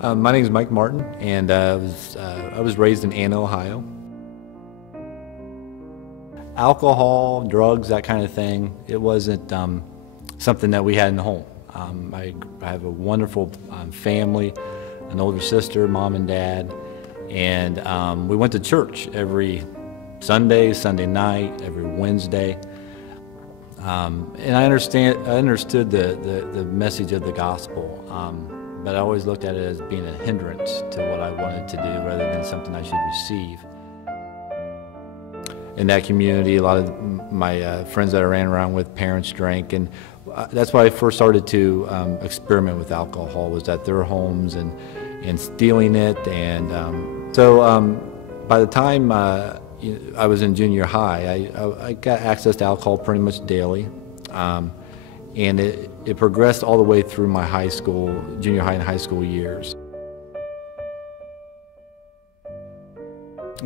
My name is Mike Martin, and I was raised in Anna, Ohio. Alcohol, drugs, that kind of thing, it wasn't something that we had in the home. I have a wonderful family, an older sister, mom and dad, and we went to church every Sunday, Sunday night, every Wednesday. And I understood the message of the gospel. But I always looked at it as being a hindrance to what I wanted to do rather than something I should receive. In that community, a lot of my friends that I ran around with, parents drank, and that's why I first started to experiment with alcohol, was at their homes and stealing it. And so by the time I was in junior high, I got access to alcohol pretty much daily. And it progressed all the way through my high school, junior high and high school years.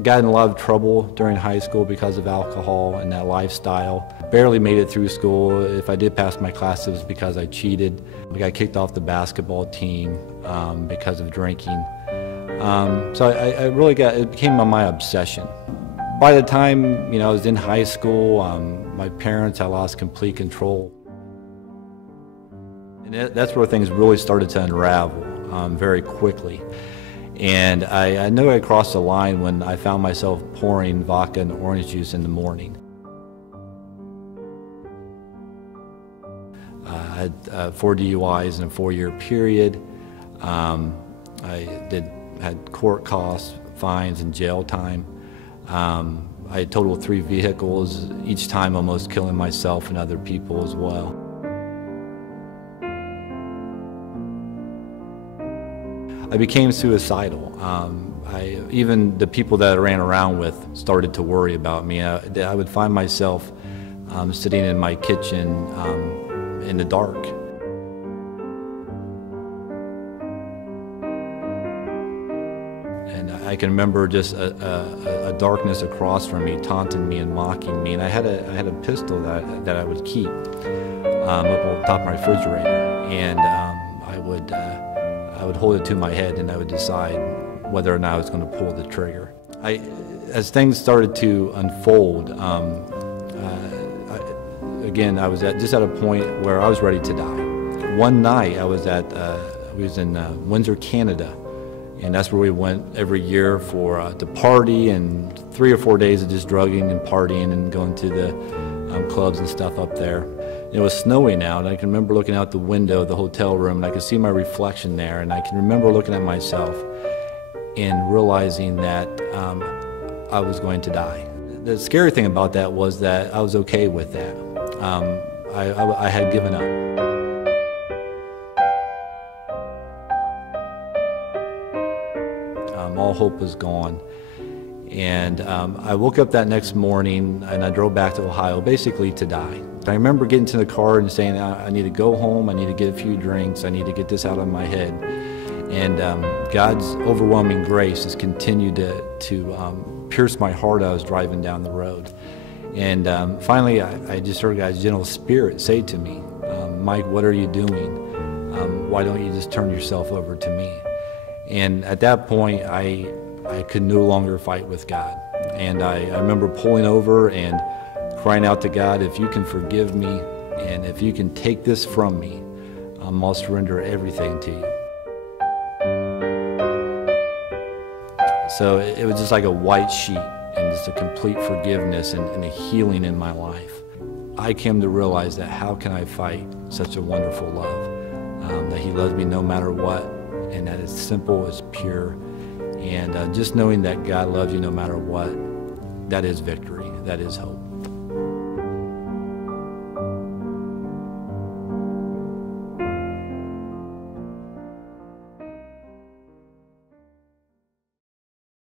Got in a lot of trouble during high school because of alcohol and that lifestyle. Barely made it through school. If I did pass my classes, it was because I cheated. I got kicked off the basketball team because of drinking. So it became my obsession. By the time I was in high school, my parents, I lost complete control. And that's where things really started to unravel very quickly. And I knew I crossed the line when I found myself pouring vodka and orange juice in the morning. I had 4 DUIs in a 4-year period. I had court costs, fines, and jail time. I had totaled 3 vehicles, each time almost killing myself and other people as well. I became suicidal. Even the people that I ran around with started to worry about me. I would find myself sitting in my kitchen in the dark. And I can remember just a darkness across from me, taunting me and mocking me. And I had a pistol that I would keep up on top of my refrigerator, and I would hold it to my head, and I would decide whether or not I was going to pull the trigger. As things started to unfold, again, I was just at a point where I was ready to die. One night, I was in Windsor, Canada, and that's where we went every year to party, and 3 or 4 days of just drugging and partying and going to the clubs and stuff up there. It was snowing out, and I can remember looking out the window of the hotel room, and I could see my reflection there, and I can remember looking at myself and realizing that I was going to die. The scary thing about that was that I was okay with that. I had given up. All hope was gone. And I woke up that next morning, and I drove back to Ohio basically to die. I remember getting to the car and saying, I need to go home, I need to get a few drinks, I need to get this out of my head. And God's overwhelming grace has continued to pierce my heart as I was driving down the road. And finally, I just heard God's gentle spirit say to me, Mike, what are you doing? Why don't you just turn yourself over to me? And at that point, I could no longer fight with God. And I remember pulling over and crying out to God, if you can forgive me and if you can take this from me, I'll surrender everything to you. So it was just like a white sheet and just a complete forgiveness and a healing in my life. I came to realize that how can I fight such a wonderful love, that He loves me no matter what, and that it's simple, it's pure. And just knowing that God loves you no matter what, that is victory, that is hope.